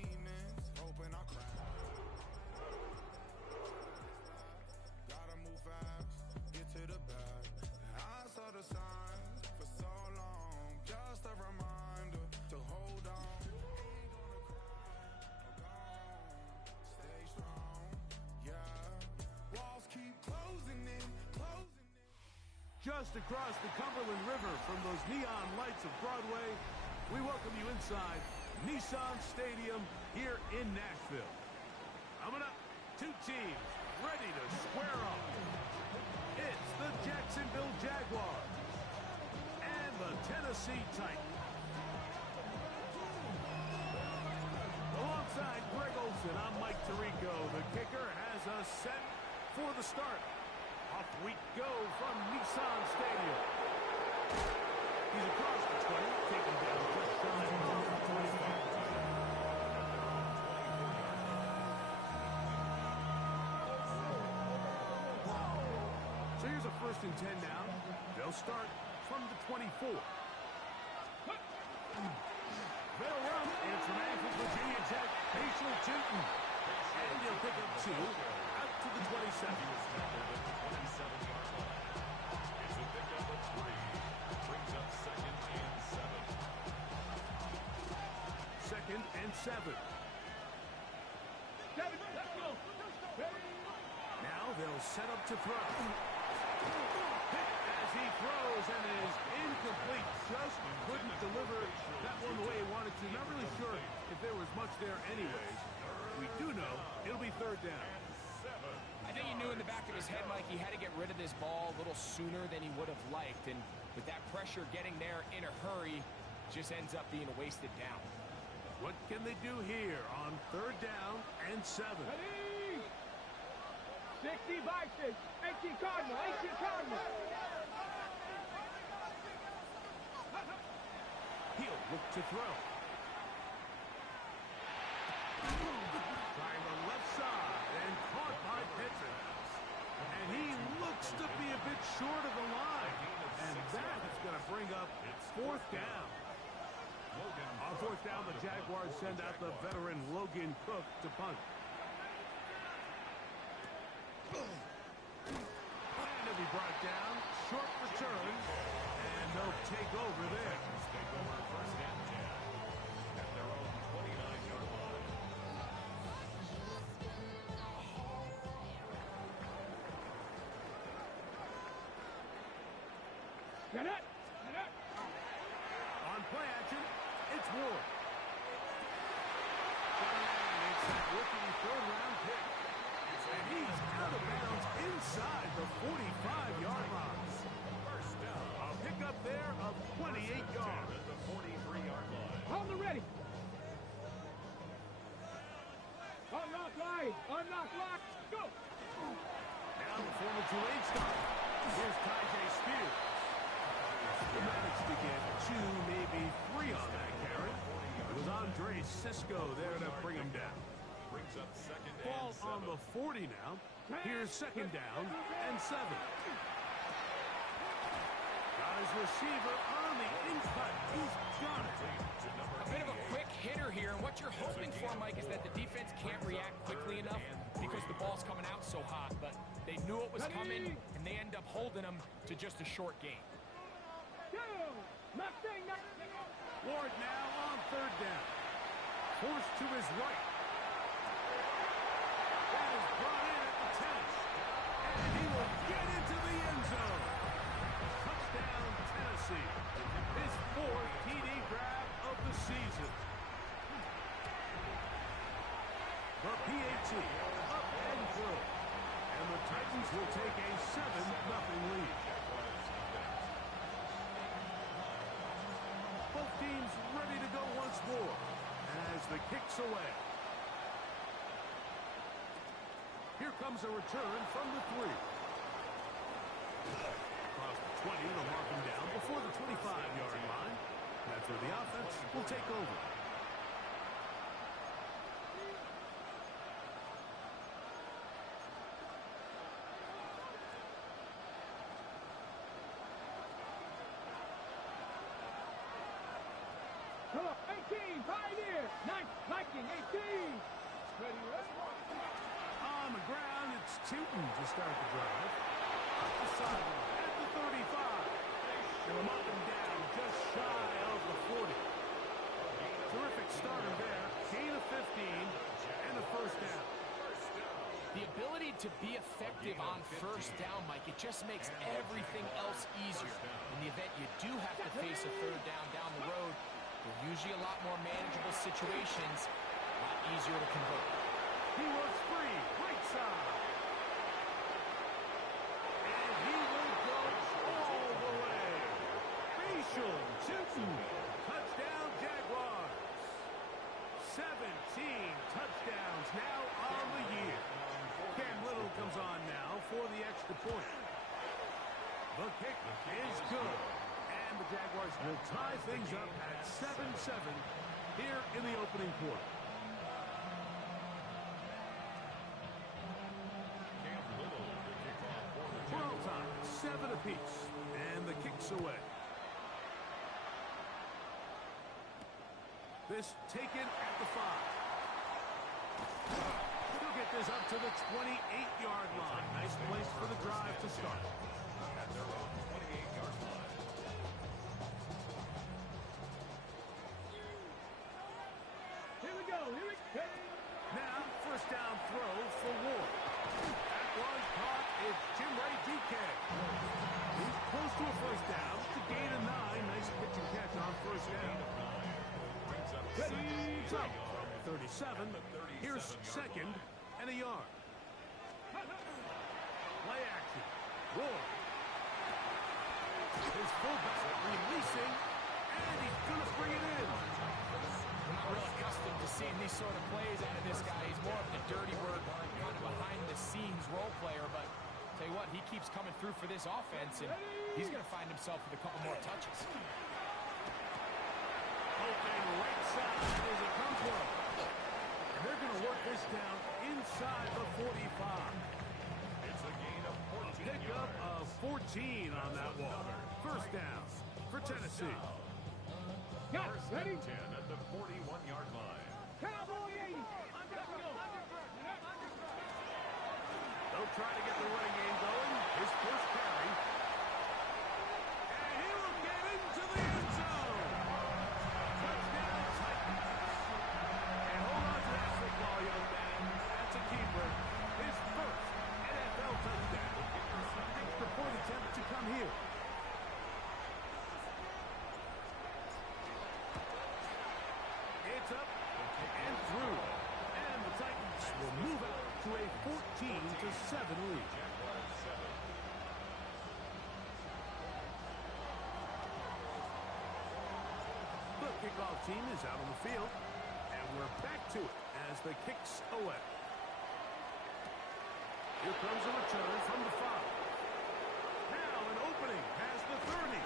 demons, hoping I crash. Gotta move fast, get to the back. I saw the signs for so long, just a reminder to hold on. Ain't gonna cry or go home, stay strong, yeah. Walls keep closing in, closing in. Just across the Cumberland River from those neon lights of Broadway, we welcome you inside Nissan Stadium here in Nashville. Coming up, two teams ready to square off. It's the Jacksonville Jaguars and the Tennessee Titans. Alongside Greg Olson, I'm Mike Tirico. The kicker has us set for the start. Off we go from Nissan Stadium. He's across the 20, taken down just shy of the 25. So here's a 1st and 10 now. They'll start from the 24. They'll run. It's from Anfield, Virginia Tech, Facial Tinton. And he'll pick up 2 out to the 27. It's a pickup of 3. Brings up 2nd and 7. 2nd and 7. Let's go. Now they'll set up to throw. As he throws, and it is incomplete. Just couldn't deliver that one the way he wanted to. Not really sure if there was much there anyways. We do know it'll be 3rd down. I think he knew in the back of his head, Mike, he had to get rid of this ball a little sooner than he would have liked. And with that pressure getting there in a hurry, just ends up being a wasted down. What can they do here on 3rd down and 7? Ready? 60 Vikings, 18 Cardinal, 18 Cardinal. He'll look to throw. Trying the left side and caught by Pittman. And he looks to be a bit short of the line. And that is going to bring up 4th down. On 4th down, the Jaguars send out the veteran Logan Cook to punt. And he'll be brought down. Short return. And they'll take over there. Take over 1st and 10 at their own 29-yard line. Get it. On play action, it's Ward. And it's that rookie 3rd-round pick. And he's out of bounds inside the 45-yard line. 1st down. A pickup there of 28 yards. At the 43-yard line. On the ready. Unlock line. Go. Now the former Tulane star. Here's Tyjae Spears. He managed to get 2, maybe 3 on that carry. It was Andre Cisco there to bring him down. Brings up 2nd Ball and 7. on the 40 now. Here's 2nd down and 7. Got his receiver on the in-cut. He's got it. A bit of a quick hitter here, and what you're hoping for, Mike, is that the defense can't react quickly enough because the ball's coming out so hot, but they knew it was coming, and they end up holding them to just a short gain. Ward now on 3rd down. Forced to his right. That is brought in at the 10. And he will get into the end zone. Touchdown, Tennessee. His 4th TD grab of the season. The PAT up and through. And the Titans will take a 7-0 lead. Both teams ready to go once more as the kick's away. Here comes a return from the 3. Across the 20, they'll mark him down before the 25-yard line. That's where the offense will take over. Come on, 18, Pioneer, 9, Mike Blocking 18. Ready, ready. On the ground, it's Tootin to start the drive. Up the sideline at the 35. And I'm up and down, just shy of the 40. Terrific starter there. Gain of 15 and a first down. The ability to be effective on first down, Mike, it just makes everything else easier. In the event you do have to face a third down the road, they're usually a lot more manageable situations, a lot easier to convert. He was free, right side. And he will go all the way. Facial, Simpson, touchdown Jaguars. 17 touchdowns now on the year. Cam Little comes on now for the extra point. The kick is good. And the Jaguars will tie things up at 7-7 here in the opening quarter. For all time, 7 apiece. And the kick's away. This taken at the 5. He'll get this up to the 28-yard line. Nice place for the drive to start. At their own 28-yard line. Here we go. Here we go. Now, first down throw for Ward. That was caught. It's Jim Ray DK. He's close to a first down to gain a 9. Nice pitch and catch on first down. Ready, So, 37. Here's second and a yard. Play action. Ward. His fullback releasing, and he's going to bring it in. We're not real accustomed to seeing these sort of plays out of this guy. He's more of the dirty work, kind of behind-the-scenes role player, but tell you what, he keeps coming through for this offense, and he's going to find himself with a couple more touches. Opening right side as it comes from. And they're going to work this down inside the 45. It's a gain of 14 Pickup yards. of 14 on that one. First down for Tennessee. Got it. Ready. 10 at the 41-yard line. Cowboy 80. Let's go. They'll try to get the running game going. His first carry. And he will get into the end zone. Touchdown Titans. And hold on to that football, young man. That's a keeper. His first NFL touchdown. Extra point attempt to come here. It's up and through. And the Titans will move out to a 14-7 lead. Jaguars 7. The kickoff team is out on the field, and we're back to it as the kick's away. Here comes a return from the 5. Now an opening has the 30.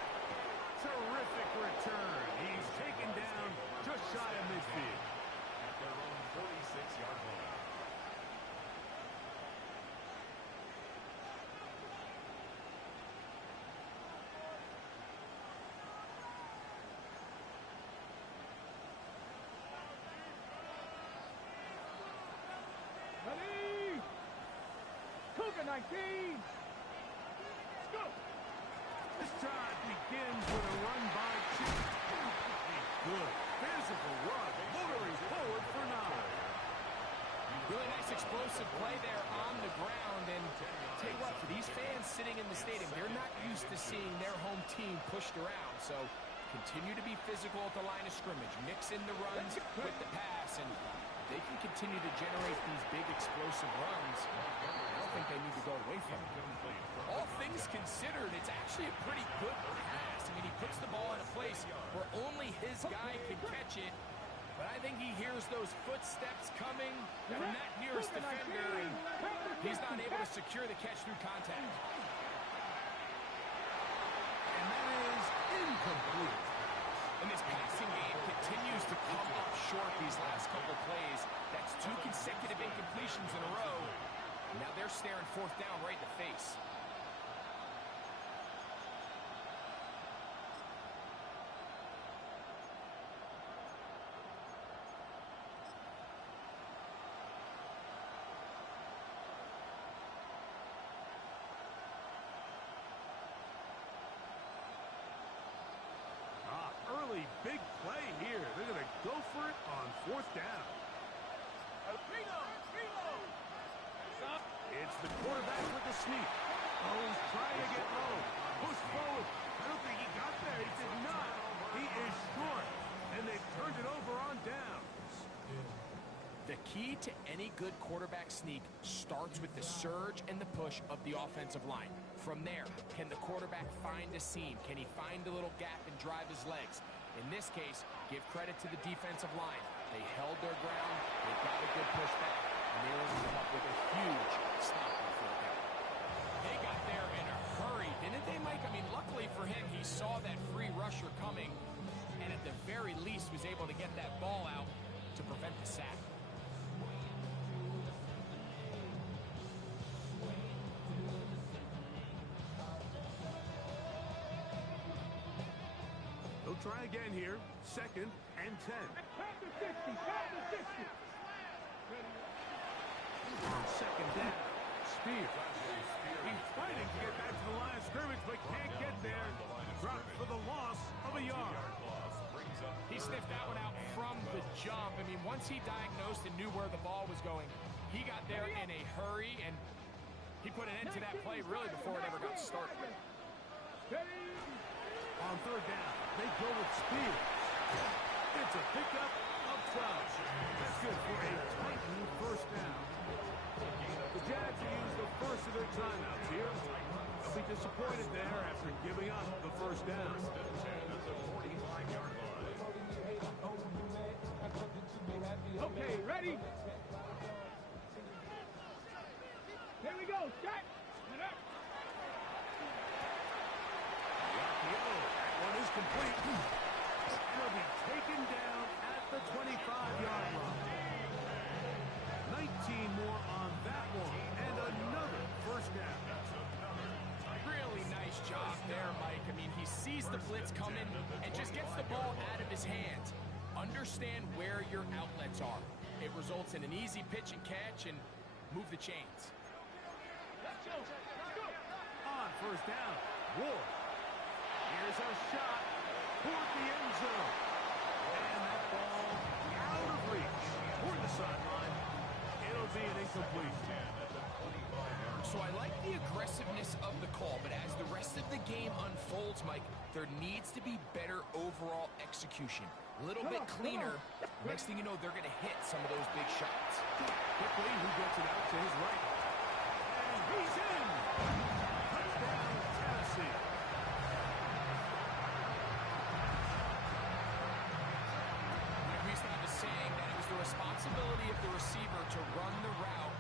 Terrific return. He's taken down just shy of midfield. At their own 46-yard line. Ready. Cougar 19. Let's go. This drive begins with a run by Chip. Good physical run, motoring forward for 9. Really nice explosive play there on the ground, and tell you what, for these fans sitting in the stadium, they're not used to seeing their home team pushed around, so continue to be physical at the line of scrimmage, mix in the runs with the pass, and they can continue to generate these big explosive runs. I don't think they need to go away from it. All things considered, it's actually a pretty good pass. I mean, he puts the ball in a place where only his guy can catch it, but I think he hears those footsteps coming from that nearest defender, and he's not able to secure the catch through contact. And that is incomplete. And this passing game continues to come up short these last couple plays. That's 2 consecutive incompletions in a row. Now they're staring fourth down right in the face. big play here. They're going to go for it on 4th down. It's the quarterback with the sneak. Oh, he's trying to get low. Push forward. I don't think he got there. He did not. He is short. And they've turned it over on downs. The key to any good quarterback sneak starts with the surge and the push of the offensive line. From there, can the quarterback find a seam? Can he find a little gap and drive his legs? In this case, give credit to the defensive line. They held their ground, they got a good push back, and they were able to come up with a huge stop on 4th down. They got there in a hurry, didn't they, Mike? I mean, luckily for him, he saw that free rusher coming, and at the very least was able to get that ball out to prevent the sack. They'll try again here. 2nd and 10. Count to 60. Count to 60. On 2nd down, Spear. He's fighting to get back to the line of scrimmage, but can't get there. Dropped for the loss of a yard. He sniffed that one out from the jump. I mean, once he diagnosed and knew where the ball was going, he got there in a hurry, and he put an end to that play really before it ever got started. On 3rd down, they go with Spear. It's a pickup of 12. That's good for a Titan 1st down. The Jags will use the first of their timeouts here. They'll be disappointed there after giving up the 1st down. Okay, ready? Here we go. Set. That one is complete. It'll be taken down at the 25-yard line. 19 more on that one, and another 1st down. Really nice job there, Mike. I mean, he sees the blitz coming and just gets the ball out of his hands. Understand where your outlets are. It results in an easy pitch and catch and move the chains. On 1st down, Ward. Here's a shot toward the end zone. And that ball out of reach toward the sideline. It'll be an incomplete. So I like the aggressiveness of the call, but as the rest of the game unfolds, Mike, there needs to be better overall execution. A little bit cleaner. Next thing you know, they're going to hit some of those big shots. Quickly, who gets it out to his right? And he's in! Touchdown, Tennessee. We used to have a saying that it was the responsibility of the receiver to run the route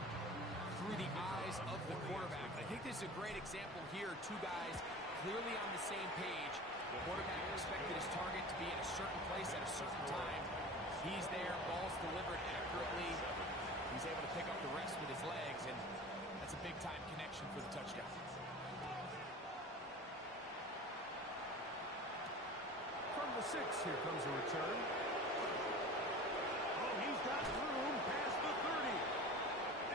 through the eyes of the quarterback. I think this is a great example here. Two guys clearly on the same page. The quarterback expected his target to be in a certain place at a certain time. He's there, ball's delivered accurately. He's able to pick up the rest with his legs, and that's a big-time connection for the touchdown. From the 6, here comes a return. Oh, he's got room past the 30.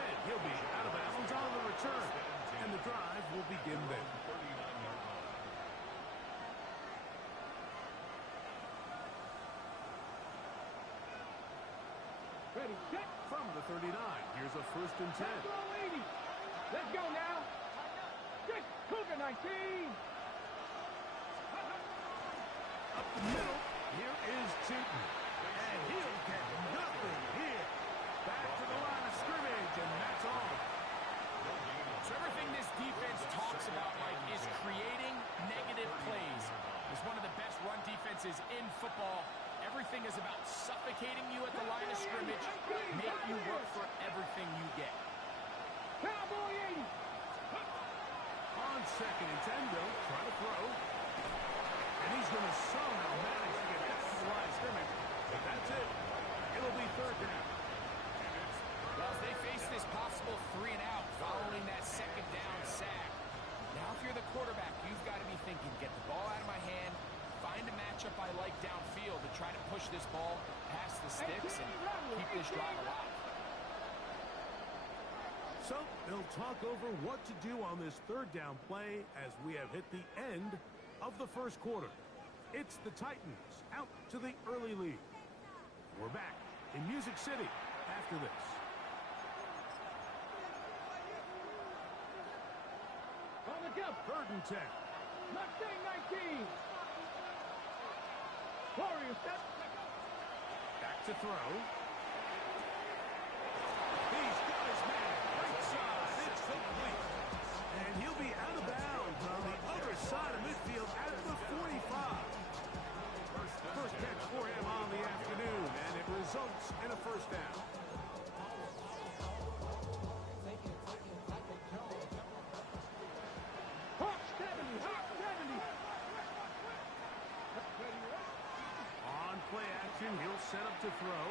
And he'll be out of bounds on the return. And the drive will begin there. Ready, set. From the 39, here's a 1st and 10. Let's go now. Six, Cougar 19. Up the middle, here is Tootin. And he'll get nothing here. Back to the line of scrimmage, and that's all. So everything this defense talks about, Mike, is creating negative plays. It's one of the best run defenses in football. Everything is about suffocating you at the line of scrimmage, make you work for everything you get. Cowboy 80. On 2nd and 10, they'll try to throw. And he's going to somehow manage to get back to the line of scrimmage. But that's it. It'll be 3rd down. Well, as they face this possible 3 and out following that 2nd down sack, now if you're the quarterback, you've got to be thinking, get the ball out of my hand, find a matchup I like downfield to try to push this ball past the sticks and keep this drive alive. So they'll talk over what to do on this 3rd down play as we have hit the end of the 1st quarter. It's the Titans out to the early lead. We're back in Music City after this. On the jump. 3rd and 10. Mustang 19. Warrior step. Back to throw. He's got his man. Right side. It's complete. And he'll be out of bounds on the other side of midfield at the 45. First catch for him on the afternoon, and it results in a first down. Hawk 70. Hawk 70. On play action, he'll set up to throw.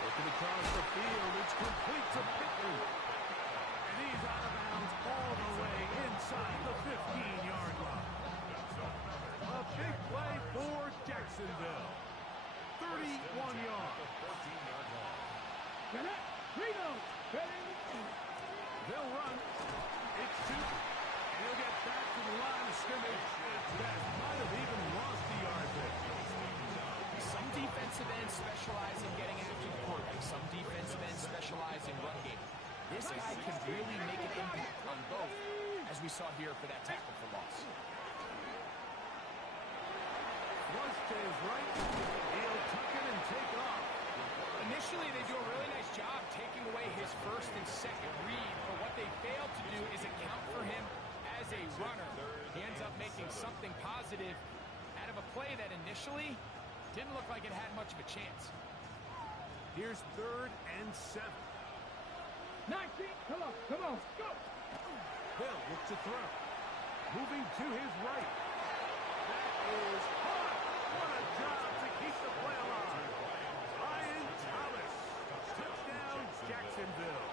Looking across the field, it's complete to Pittman. And he's out of bounds all the way inside the 15-yard line. A big play for Jacksonville. 31 yards. Connect. Reno. They'll run. It's 2. He'll get back to the line of scrimmage. That might have even lost the yard there. Some defensive ends specialize in getting after the quarterback. Some defensive ends specialize in run game. This guy can really make an impact on both, as we saw here for that tackle for loss. Flush to his right. He'll tuck it and take off. Initially, they do a really nice job taking away his first and second read, but what they fail to do is account for him as a runner. He ends up making something positive out of a play that initially didn't look like it had much of a chance. Here's 3rd and 7. 19. Come on. Come on. Go. Hill looks to throw. Moving to his right. That is hot. What a job to keep the play alive. Ryan Thomas. Touchdown, Jacksonville.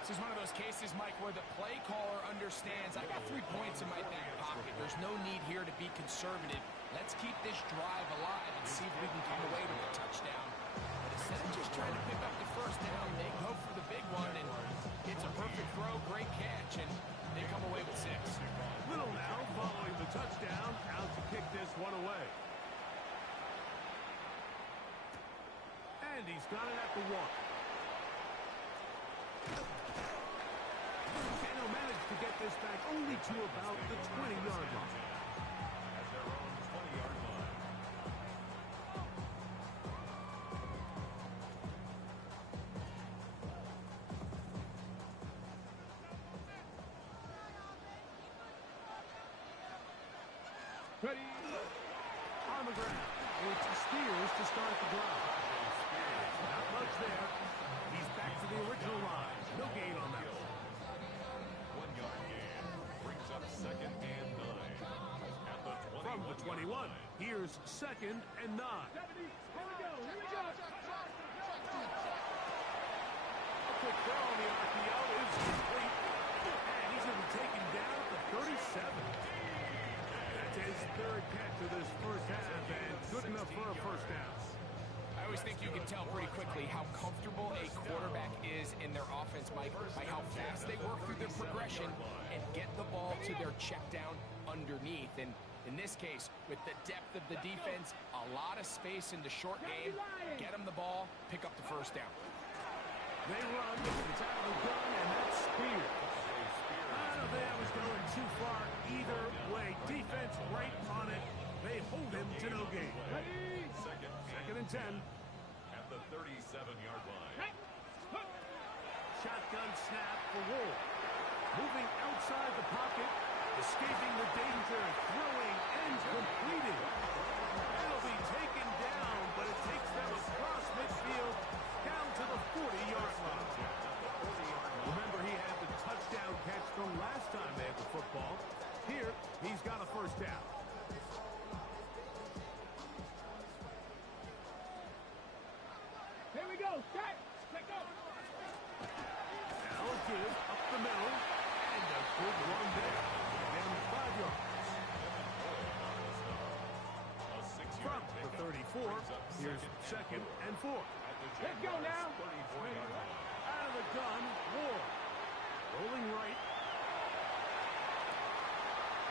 This is one of those cases, Mike, where the play caller understands, I got 3 points in my back pocket. There's no need here to be conservative. Let's keep this drive alive and see if we can come away with a touchdown. But instead of just trying to pick up the first down, they go for the big one, and it's a perfect throw, great catch, and they come away with 6. Little now following the touchdown, out to kick this one away. And he's got it at the 1. And he'll manage to get this back only to about the 20-yard line. At their own 20-yard line. Ready. On the ground. It's Spears to start the drive. Not much there. He's back to the original line. No gain on that one. 1-yard gain. Brings up 2nd and 9. At the 21. From the 21, here's 2nd and 9. 70. Here we go. Here we go. A quick throw on the RPO is complete. And he's going to be taken down at the 37. That's his 3rd catch of this first half, and good enough for a first down. I always think you can tell pretty quickly how comfortable a quarterback is in their offense, Mike, by how fast they work through their progression and get the ball to their check down underneath. And in this case, with the depth of the defense, a lot of space in the short game, get them the ball, pick up the first down. They run, it's out of the gun, and that's Spears. I don't think I was going too far either way. Defense right on it. They hold him to no gain. Ready. 2nd and 10. At the 37-yard line. Shotgun snap for Wolf. Moving outside the pocket, escaping the danger, throwing and completing. It'll be taken down, but it takes them across midfield down to the 40-yard line. Remember, he had the touchdown catch from last time they had the football. Here, he's got a first down. Here we go. Set. Let go. Now a give up the middle, and a good run there. And 5 yards. From the 34, here's 2nd and 4. Let's go now. Out of the gun, Ward. Rolling right.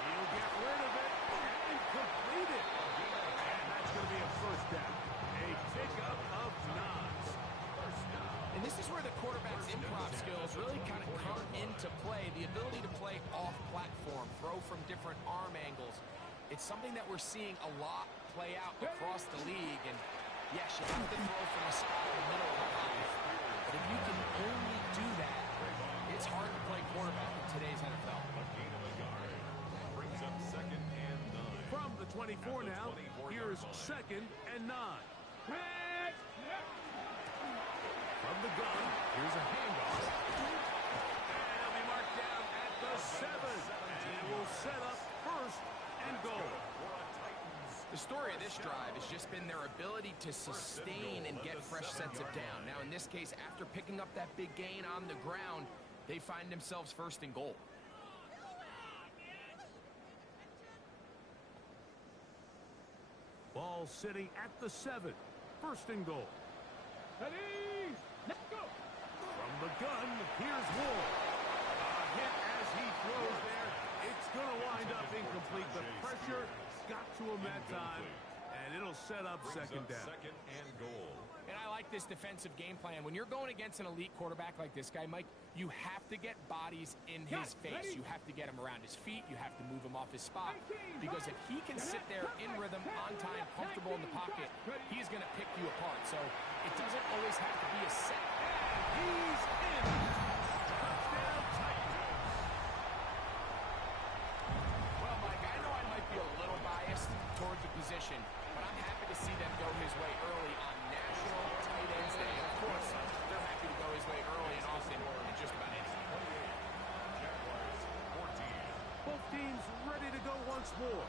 He'll get rid of it and complete it. And that's going to be a first down. A pickup of 9. And this is where the quarterback's improv skills really kind of come into play. The ability to play off-platform, throw from different arm angles. It's something that we're seeing a lot play out across the league. And yes, you have to throw from a spot in the middle of the pocket. But if you can only do that, it's hard to play quarterback in today's NFL. A gain of a yard. Brings up 2nd and 9. From the 24 now, here's 2nd and 9. From the gun, here's a handoff. And he'll be marked down at the 7. And it will set up 1st and goal. The story of this drive has just been their ability to sustain and get fresh sets of down. Now, in this case, after picking up that big gain on the ground, they find themselves 1st and goal. Ball sitting at the 7. 1st and goal. Ready? Let's go. From the gun, here's Ward. A hit as he throws there. It's going to wind up incomplete. The pressure got to him that time, and it'll set up 2nd down. 2nd and goal. And I like this defensive game plan. When you're going against an elite quarterback like this guy, Mike, you have to get bodies in his face. You have to get him around his feet. You have to move him off his spot. Because if he can sit there in rhythm, on time, comfortable in the pocket, he's going to pick you apart. So it doesn't always have to be a set. And he's in. Touchdown Titans. Well, Mike, I know I might be a little biased toward the position, but I'm happy to see them go his way early on National Tight Ends Day. And of course, they're happy to go his way early and often in just about anything. Jaguars 14. Both teams ready to go once more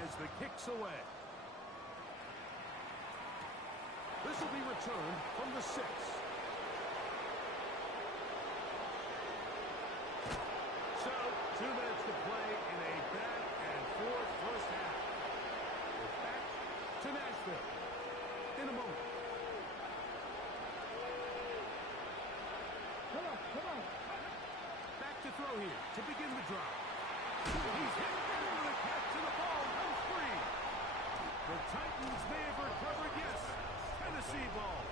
as the kick's away. This will be returned from the 6. So, 2 minutes to play in a back and forth first half. We're back to Nashville in a moment. Come on, come on. Back to throw here to begin the drive. He's hit with a catch and the ball goes free. The Titans may have recovered, yes. Tennessee ball.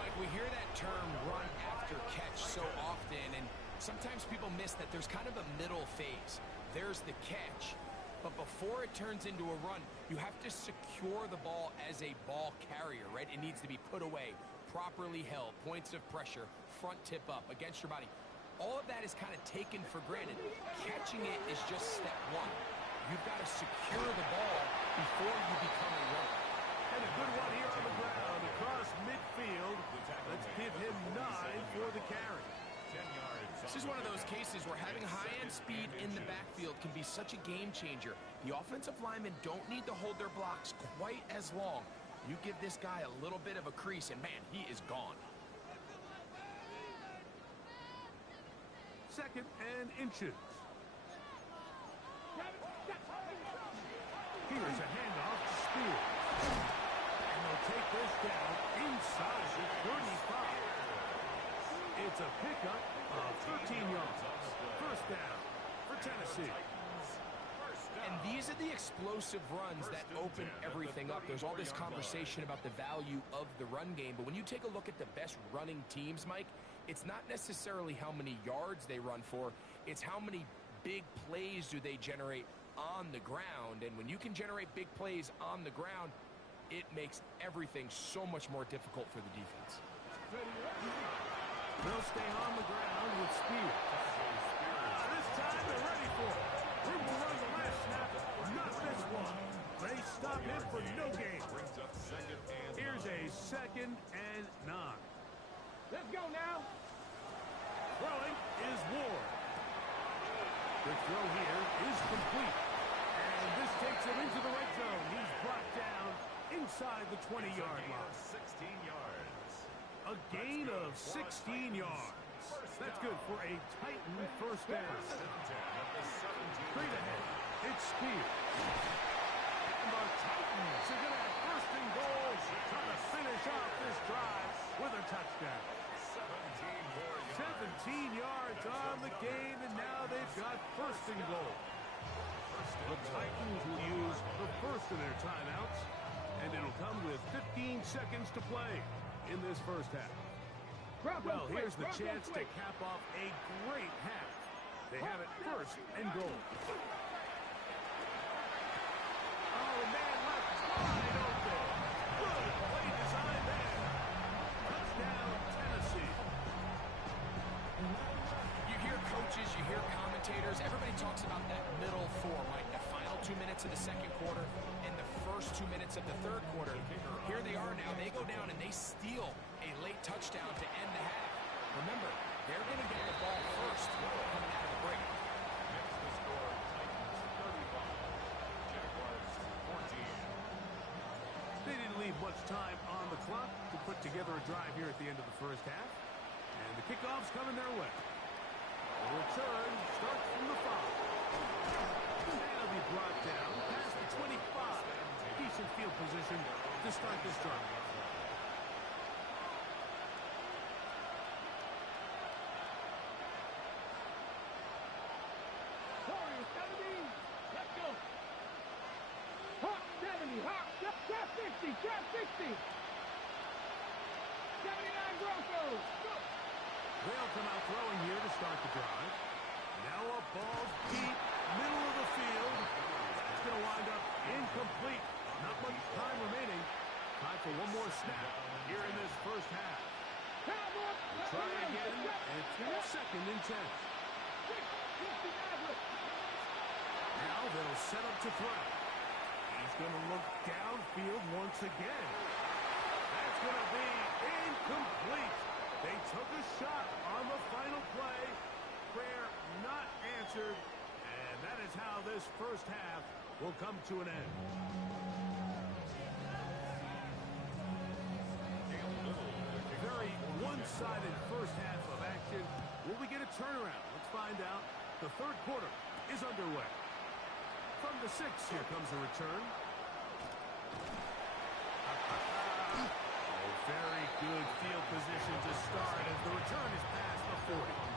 Mike, we hear that term run after catch so often, and sometimes people miss that there's kind of a middle phase. There's the catch, but before it turns into a run, you have to secure the ball as a ball carrier, right? It needs to be put away, properly held, points of pressure, front tip up against your body. All of that is kind of taken for granted. Catching it is just step 1. You've got to secure the ball before you become a runner. And a good one here on the ground across midfield. Let's give him 9 for the carry. 10 yards. This is one of those cases where having high-end speed in the backfield can be such a game changer. The offensive linemen don't need to hold their blocks quite as long. You give this guy a little bit of a crease, and man, he is gone. 2nd and inches. Here's a handoff to Spears. And they'll take this down inside the 35. It's a pickup of 13 yards. First down for Tennessee. And these are the explosive runs that open everything up. There's all this conversation about the value of the run game, but when you take a look at the best running teams, Mike, it's not necessarily how many yards they run for, it's how many big plays do they generate on the ground. And when you can generate big plays on the ground, it makes everything so much more difficult for the defense. They'll stay on the ground with Spears. This time they're ready for it. Room to run the last snap, not this one. They stop him for no gain. Brings up 2nd and 9. Here's a 2nd and 9. Let's go now. Throwing is Ward. The throw here is complete. And this takes him into the red zone. He's brought down inside the 20-yard line. 16 yards. A gain of 16 yards. That's good for a Titan first down. Straight ahead, it's Spears. And the Titans are going to have 1st and goal, trying to finish off this drive with a touchdown. 17 yards on the game, and now they've got 1st and goal. The Titans will use the first of their timeouts, and it'll come with 15 seconds to play in this first half. Well, here's the chance to cap off a great half. They have it first and goal. Oh, the man left wide open. Good play design there. Touchdown, Tennessee. You hear coaches, you hear commentators, everybody talks about that middle four, Mike, the final 2 minutes of the second quarter and the first 2 minutes of the third quarter. Here they are now. They go down and they steal a late touchdown to end the half. Remember, they're going to get the ball first coming out of the break. Next to score, Titans 35, Jaguars 14. They didn't leave much time on the clock to put together a drive here at the end of the first half. And the kickoff's coming their way. The return starts from the 5. That'll be brought down past the 25. Decent field position to start this drive. Warriors 70. Let's go. Hawk 70. Hawk. Trap 60. Trap 60. 79 Broncos. Go. They'll come out throwing here to start the drive. Now a ball deep, middle of the field. That's going to wind up incomplete. Not much time remaining. Time for one more snap here in this first half. Try again. It's second and 10. Now they'll set up to throw. He's going to look downfield once again. That's going to be incomplete. They took a shot on the final play. Prayer not answered. And that is how this first half will come to an end. Very one-sided first half of action. Will we get a turnaround? Let's find out. The third quarter is underway. From the 6, here comes a return. Very good field position to start as the return is past the 40.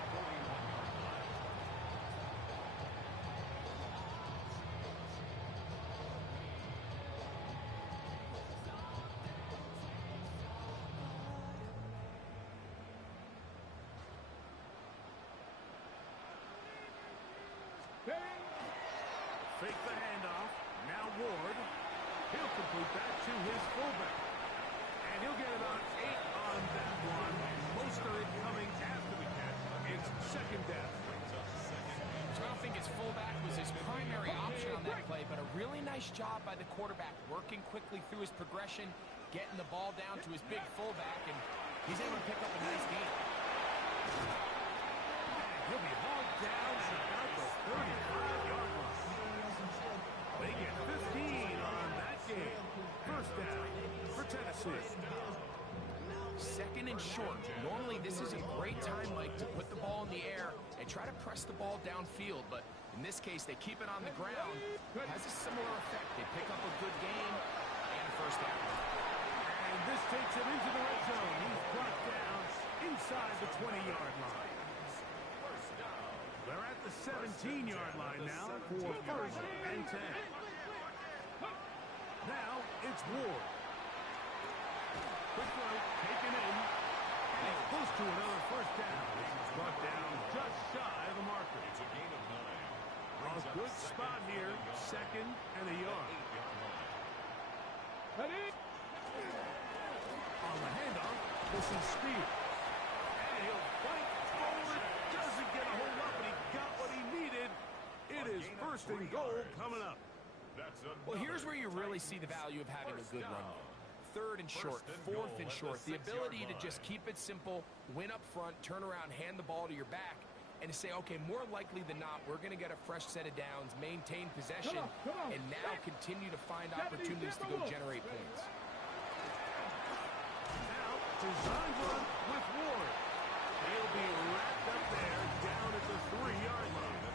Fake the handoff. Now Ward. He'll complete that to his fullback. And he'll get about 8 on that one. Most of it coming after the catch. It's second down. So I don't think his fullback was his primary option on that play, but a really nice job by the quarterback working quickly through his progression, getting the ball down to his big fullback, and he's able to pick up a nice gain. And he'll be hauled down at about the 35-yard line. They get 15 on that game. First down for Tennessee. Second and short. Normally, this is a great time, Mike, to put the ball in the air and try to press the ball downfield. But in this case, they keep it on the ground. It has a similar effect. They pick up a good gain and a first down. And this takes him into the red zone. He's brought down inside the 20-yard line. They're at the 17-yard line now for first and 10. Now it's Ward. Quick throw, taken in, and it's close to another first down. He's brought down just shy of the marker. It's a gain of 9. A good spot here, second and a yard. Ready? On the handoff, this is speed. And he'll fight forward, doesn't get a hold up, but he got what he needed. It is first and goal coming up. Well, here's where you really see the value of having a good run. Third and short, fourth and short. The ability to just keep it simple, win up front, turn around, hand the ball to your back, and to say, okay, more likely than not, we're going to get a fresh set of downs, maintain possession, and now continue to find opportunities to go generate points. Now, design run with Ward. He'll be wrapped up there down at the 3-yard line.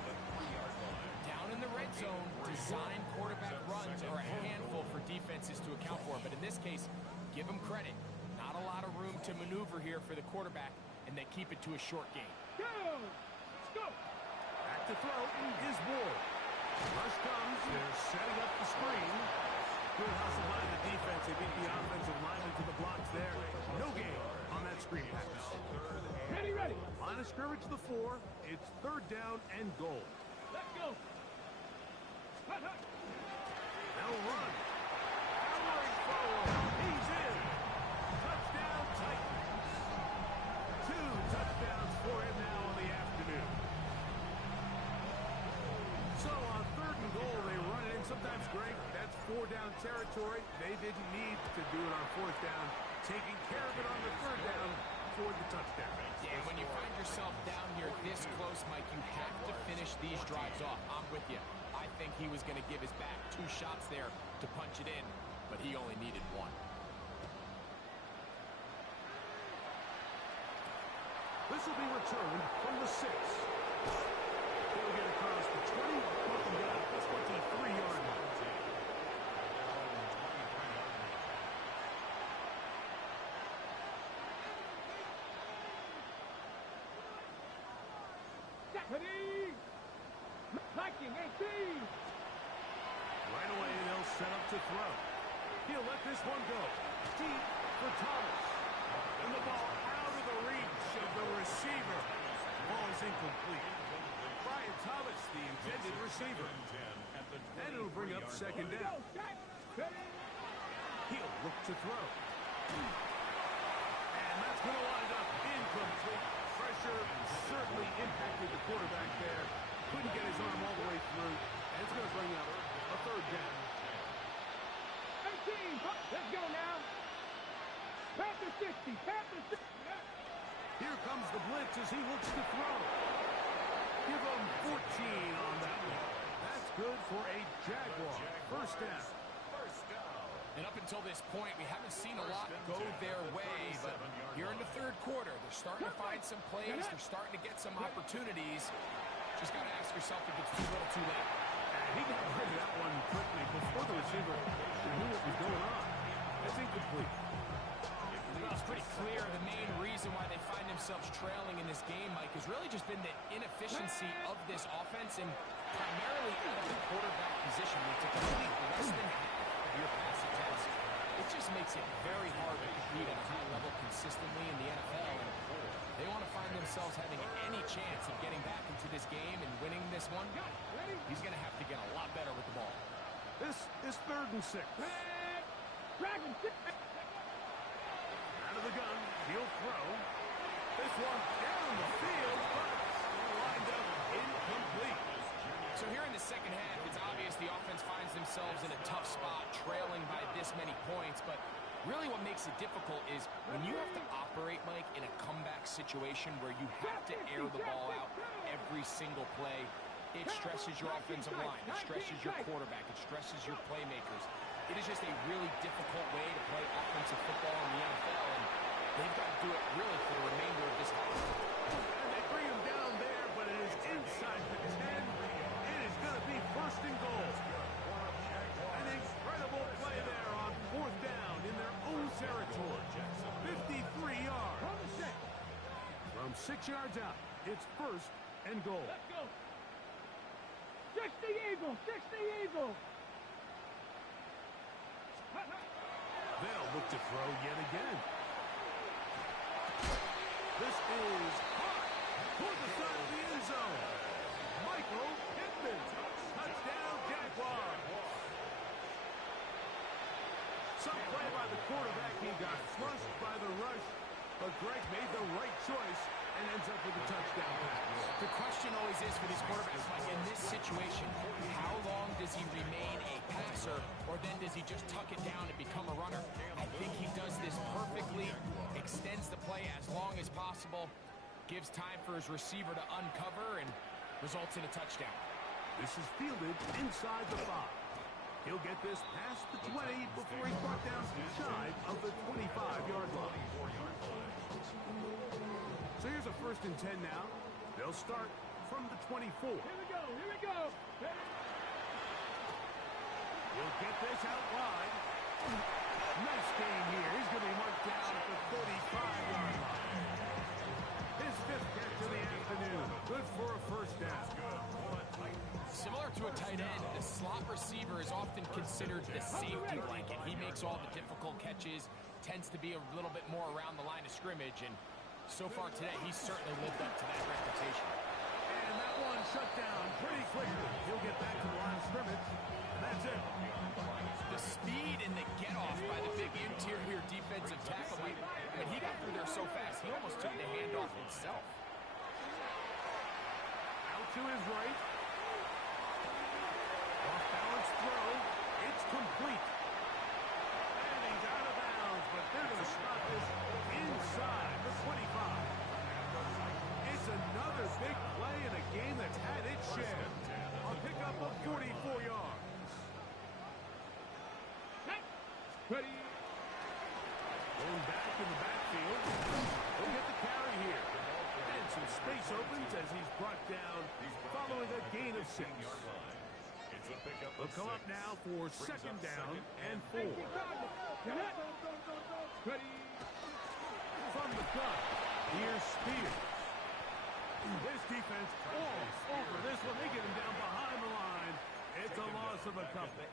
Down in the red zone, design quarterback runs are a handful for defenses to account for. But in this case, give them credit. Not a lot of room to maneuver here for the quarterback, and they keep it to a short game. Go! Let's go! Back to throw is Ward. Rush comes. They're setting up the screen. Good hustle by the defense. They beat the offensive lineman to the blocks there. No gain on that screen pass. Ready, ready. Line of scrimmage the 4. It's third down and goal. Let's go. Hut, hut. They'll run. Powering forward. He's in. Touchdown Titans. 2 touchdowns for him now on the afternoon. So on third and goal, they run it in. Sometimes, Greg, that's 4-down territory. They didn't need to do it on fourth down. Taking care of it on the third down for the touchdown. Yeah, when you find yourself down here this close, Mike, you have to finish these drives off. I'm with you. I think he was going to give his back 2 shots there to punch it in, but he only needed 1. This will be returned from the 6. They'll get across the 20, looking down at the 23-yard line. Deputy! Liking 18! Right away, they'll set up to throw. He'll let this one go. Deep for Thomas. And the ball out of the reach of the receiver. Ball is incomplete. Brian Thomas, the intended receiver. And it'll bring up second down. He'll look to throw. And that's going to wind up incomplete. Pressure certainly impacted the quarterback there. Couldn't get his arm all the way through. And it's going to bring up a third down. 18! Let's go now! Panther 60! Panther 60! Here comes the blitz as he looks to throw. Give him 14 on that one. That's good for a Jaguar. First down. And up until this point, we haven't seen a lot go their way, but here in the third quarter, they're starting to find some plays. They're starting to get some opportunities. Just got to ask yourself if it's too little, too late. And he got rid of that one quickly before the receiver knew what was going on. That's incomplete. Well, it's pretty clear the main reason why they find themselves trailing in this game, Mike, has really just been the inefficiency of this offense and primarily out of the quarterback position. It's a complete less than half of your pass attempts. It just makes it very hard to compete at a high level consistently in the NFL. And they want to find themselves having any chance of getting back into this game and winning this one. He's going to have to get a lot better with the ball. This is third and 6. Dragon 6! Out of the gun, he'll throw. This one down the field, but lined up incomplete. So here in the second half, it's obvious the offense finds themselves in a tough spot, trailing by this many points. But really what makes it difficult is when you have to operate, Mike, in a comeback situation where you have to air the ball out every single play, it stresses your offensive line, it stresses your quarterback, it stresses your playmakers. It is just a really difficult way to play offensive football in the NFL, and they've got to do it really for the remainder of this half. And they bring him down there, but it is inside the 10. It is going to be first and goal. An incredible play there on fourth down in their own territory. 53 yards. From 6 yards out, it's first and goal. Let's go! 60 Eagle! 60 Eagle! They'll look to throw yet again. This is hot toward the side of the end zone. Michael Pittman. Touchdown, Jaguars. Some play by the quarterback. He got flushed by the rush, but Greg made the right choice and ends up with a touchdown pass. The question always is for these quarterbacks, Mike, in this situation, how long does he remain a passer, or then does he just tuck it down and become a runner? I think he does this perfectly, extends the play as long as possible, gives time for his receiver to uncover, and results in a touchdown. This is fielded inside the 5. He'll get this past the 20 before he's brought down shy of the 25-yard line. So here's a first and 10 now. They'll start from the 24. Here we go! Here we go! He'll get this out wide. Nice game here. He's going to be marked down at the 35-yard line. His fifth catch of the afternoon. Good for a first down. Similar to a tight end, the slot receiver is often considered the safety blanket. He makes all the difficult catches, tends to be a little bit more around the line of scrimmage, and so far today, he's certainly lived up to that reputation. And that one shut down pretty quickly. He'll get back to the line of scrimmage, and that's it. The speed and the get-off by the big interior defensive tackle, when he got through there so fast, he almost took the handoff himself. Out to his right. Off-balance throw. It's complete. And he's out of bounds, but they're going to stop this inside the 25. It's another big play in a game that's had its share. A pickup of 44 yards. Ready. Going back in the backfield. He'll get the carry here. And some space opens as he's brought down following a gain of 6. They'll come up now for second down and 4. Ready. From the gun, here's Spears. This defense all over this one. They get him down behind the line. It's a loss of a couple.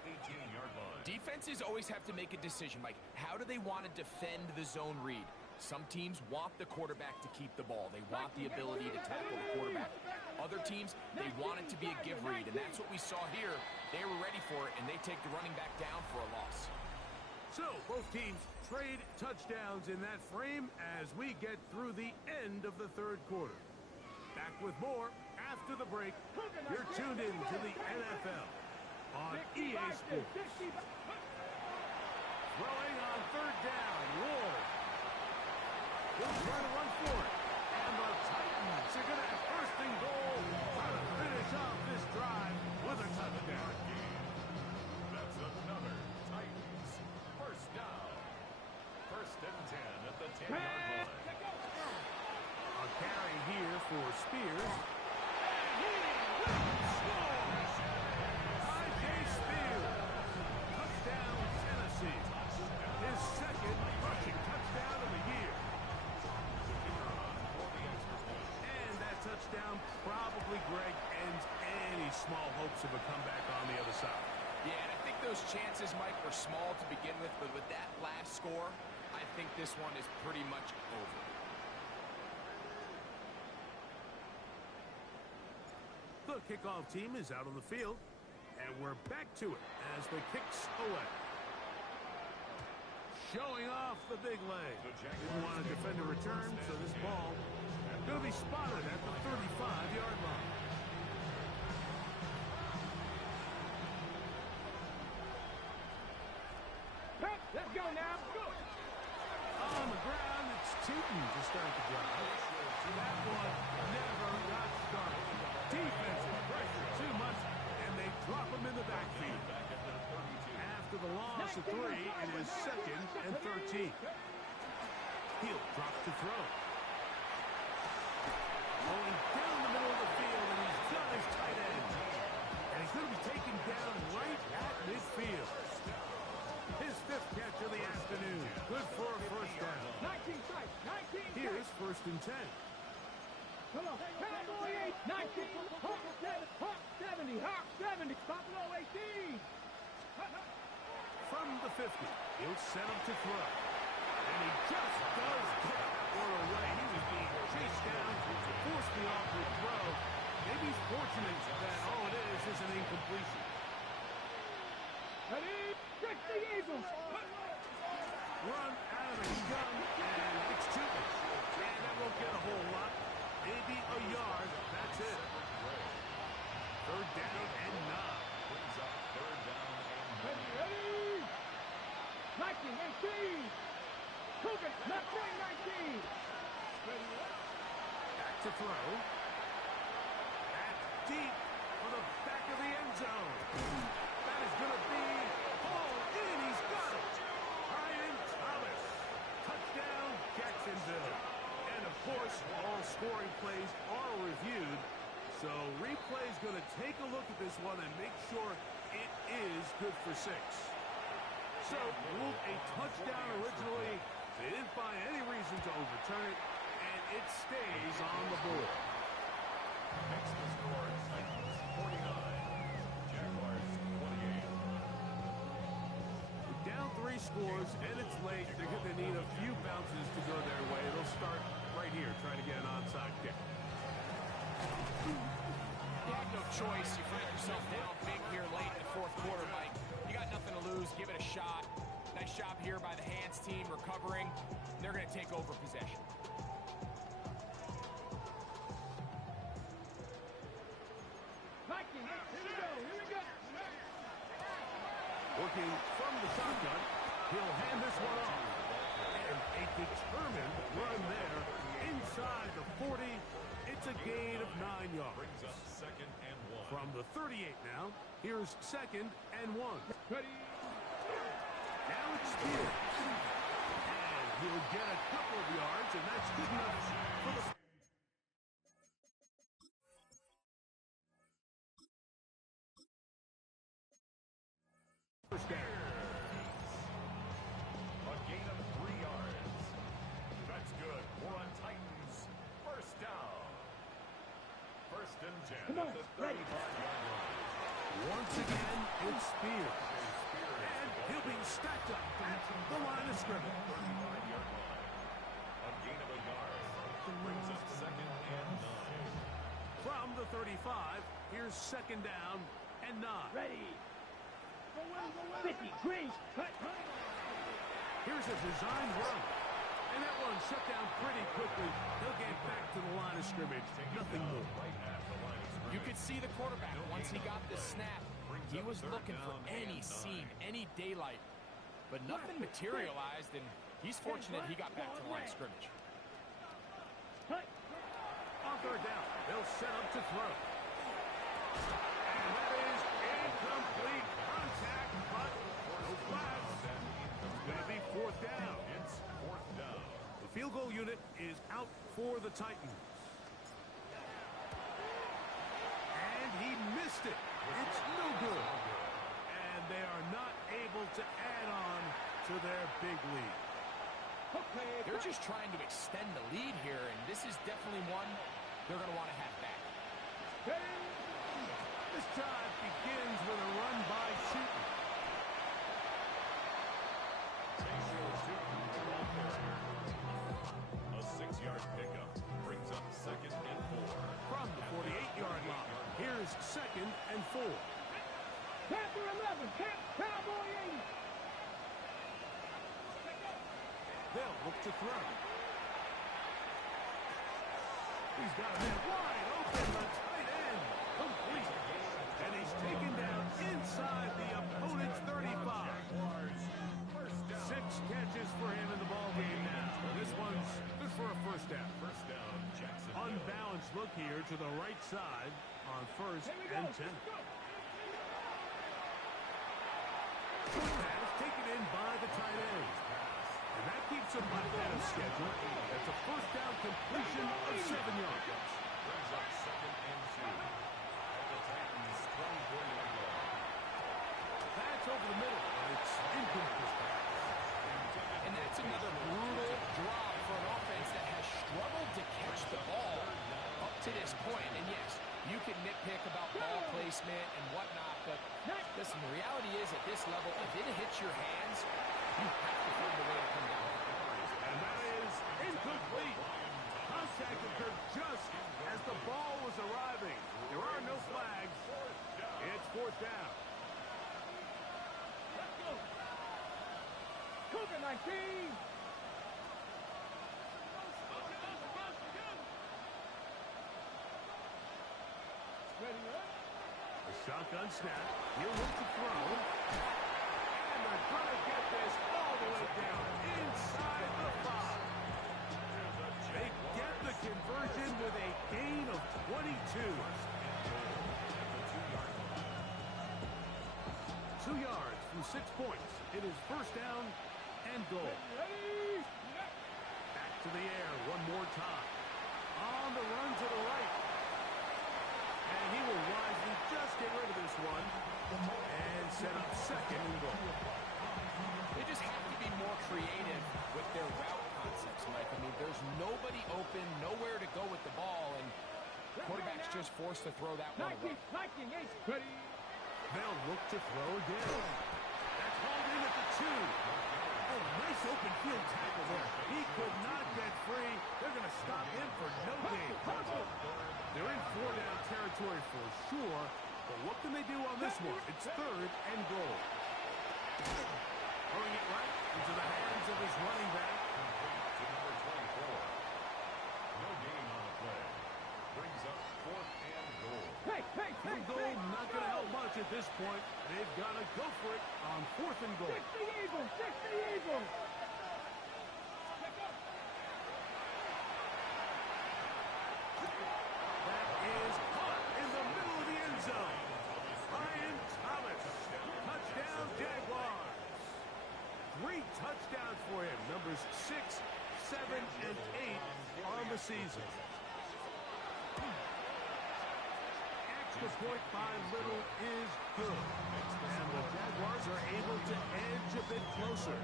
Defenses always have to make a decision, Mike. How do they want to defend the zone read? Some teams want the quarterback to keep the ball. They want the ability to tackle the quarterback. Other teams, they want it to be a give read, and that's what we saw here. They were ready for it, and they take the running back down for a loss. So, both teams trade touchdowns in that frame as we get through the end of the third quarter. Back with more after the break. You're tuned in to the NFL on EA Sports. Throwing on third down, Ward. He'll try to run for it. And the Titans are going to have first and goal. Try to finish off this drive with a touchdown. That's another Titans first down. First and 10 at the 10-yard line. A carry here for Spears. I.J. Spears. Touchdown, Tennessee. His second rushing touchdown of the year. And that touchdown probably, Greg, ends any small hopes of a comeback on the other side. Yeah, and I think those chances, Mike, were small to begin with, but with that last score, I think this one is pretty much over. The kickoff team is out on the field, and we're back to it as the kicks away. Showing off the big leg. Didn't want to defend a return, so this ball going to be spotted at the 35-yard line. Let's go now. Go. On the ground, it's Tootin to start the drive. That one never got started. Defensive pressure too much, and they drop him in the backfield. After the loss of 3, it is second and 13. He'll drop to throw. Going down the middle of the field, and he's got his tight end. And he's going to be taken down right at midfield. His fifth catch of the afternoon. Good for a first down. 19 strikes. 19 Here's first and 10. Come on. Cowboy 8. 19. Hawk 7. Hawk 70. Hawk 70. Stop low 18. From the 50, he'll set him to throw. And he just does get that one away. He was being chased down to force the awkward throw. Maybe he's fortunate that all it is an incompletion. Ready? Trick the Eagles. Run out of the gun, and it's Tootin. And that won't get a whole lot. Maybe a yard. That's it. Third down and 9. Brings up third down and 9. Ready? 19, 18. Coogan, left wing 19. Ready? Back to throw. That's deep for the back of the end zone. That is going to be hauled in. He's got it. Ryan Thomas. Touchdown, Jacksonville. And, of course, all scoring plays are reviewed. So replay's going to take a look at this one and make sure it is good for 6. So, ruled a touchdown originally. They didn't find any reason to overturn it, and it stays on the board. Next to score, Titans 49, Jaguars 28. Down 3 scores, and it's late. They're going to need a few bounces to go their way. They'll start right here, trying to get an onside kick. You have no choice. You find yourself down big here late in the fourth quarter, Mike. You got nothing to lose. Give it a shot. Nice job here by the hands team recovering. They're going to take over possession. Working from the shotgun, he'll hand this one off. And a determined run there inside the 40. It's a gain of 9 yards. Brings up 2nd and 1. From the 38 now, here's 2nd and 1. Now it's Spears. And he'll get a couple of yards, and that's good enough for the... first down. A gain of 3 yards. That's good. We're on Titans. First down. 1st and 10 at the 35-yard line. Once again, it's Spears. And he'll be stacked up at the line of scrimmage. 35-yard line. A gain of a yard. Brings up 2nd and 9. From the 35, here's 2nd down and 9. Ready. 50, grease, cut. Here's a designed run. And that one shut down pretty quickly. He'll get back to the line of scrimmage. Nothing more. Right at the line of scrimmage. You could see the quarterback once he got the snap. He was looking for any seam, any daylight. But nothing materialized, and he's fortunate he got back to the line of scrimmage. On 3rd down, they'll set up to throw. And that is incomplete contact, but no flags. It's going to be 4th down. It's 4th down. The field goal unit is out for the Titans. And he missed it. It's no good. And they are not able to add on to their big lead. They're just trying to extend the lead here, and this is definitely one they're going to want to have back. This drive begins with a run by Shooten. A 6-yard pickup brings up 2nd and 4. From the 48-yard line, here's 2nd and 4. Panther 11, Cowboy 80. They'll look to throw. He's got a man wide open, the tight end. Complete. And he's taken down inside the opponent's 35. 6 catches for him in the ballgame now. This one's good for a first down. First down, Jackson. Unbalanced look here to the right side on 1st and 10. Pass taken in by the tight end. And that keeps him ahead of schedule. That's a first down completion of 7 yards. Brings up 2nd and 2. At the Titans' 24-yard line. That's over the middle, and it's incomplete. And that's another brutal drop for an offense that has struggled to catch the ball up to this point. And yes, you can nitpick about ball placement and whatnot, but listen, the reality is at this level, if it hits your hands, you have to find a way to come down. And that is incomplete. Contact occurred just as the ball was arriving. There are no flags. It's 4th down. Let's go. Cougar 19. Ready up. A shotgun snap. He'll look to throw. And they're going to get this all the way down inside the 5. They get the conversion with a gain of 22. 2 yards from 6 points. It is first down and goal. Back to the air one more time. On the run to the right. And he will wisely just get rid of this one and set up 2nd and goal. They just have to be more creative with their route concepts, Mike. I mean, there's nobody open, nowhere to go with the ball, and quarterback's just forced to throw that one away. Ready. They'll look to throw again. That's hauled in at the 2. Oh, nice open field tackle there. He could not get free. They're going to stop him for no gain. They're in 4-down territory for sure, but what can they do on this one? It's 3rd and goal. Throwing it right into the hands of his running back. To number 24. No gain on the play. Brings up 4th and goal. Field goal not going to help much at this point. They've got to go for it on 4th and goal. 60 Eagles, 60 Eagles. That is caught in the middle of the end zone. Ryan Thomas. Touchdown, Jaguars. 3 touchdowns for him. Numbers 6, 7, and 8 on the season. Extra point by Little is good. And the Jaguars are able to edge a bit closer.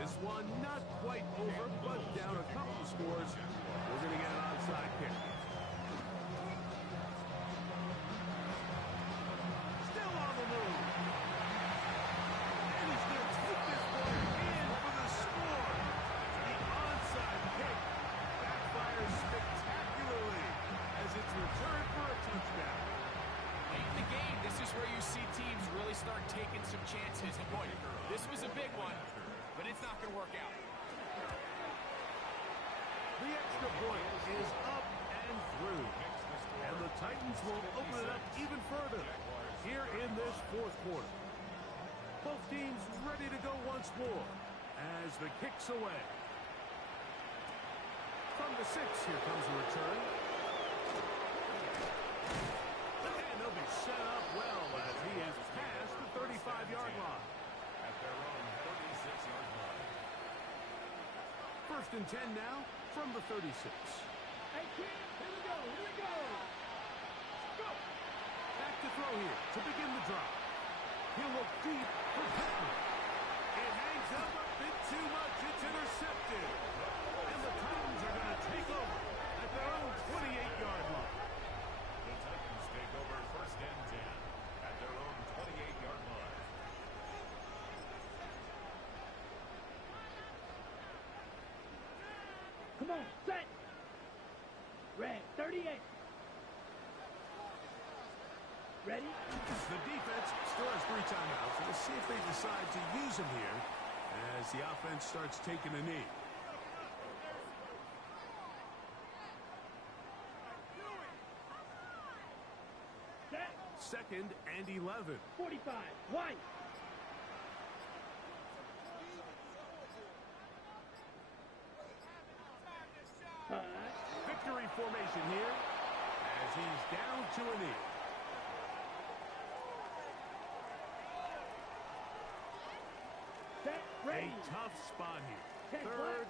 This one not quite over, but down a couple of scores. We're going to get an onside kick. Still on the move. And he's going to take this one in for the score. The onside kick backfires spectacularly as it's returned for a touchdown. Late in the game, this is where you see teams really start taking some chances. And boy, this was a big one, but it's not going to work out. The extra point is up and through. And the Titans will open it up even further here in this 4th quarter. Both teams ready to go once more as the kick's away. From the 6, here comes a return. And they'll be set up well as he is past the 35-yard line. At their own 36-yard line. 1st and 10 now from the 36. Hey, kids, here we go, here we go. Go. Back to throw here to begin the drive. He'll look deep for Pittman. It hangs up a bit too much. It's intercepted. And the Titans are going to take over at their own 28-yard line. The Titans take over 1st and 10 at their own 28-yard line. Come on, set. Red, 38. Ready? The defense still has 3 timeouts. We'll see if they decide to use them here as the offense starts taking a knee. Set. 2nd and 11. 45. White. Victory formation here as he's down to a knee. Set. Ready. A tough spot here. 10 3rd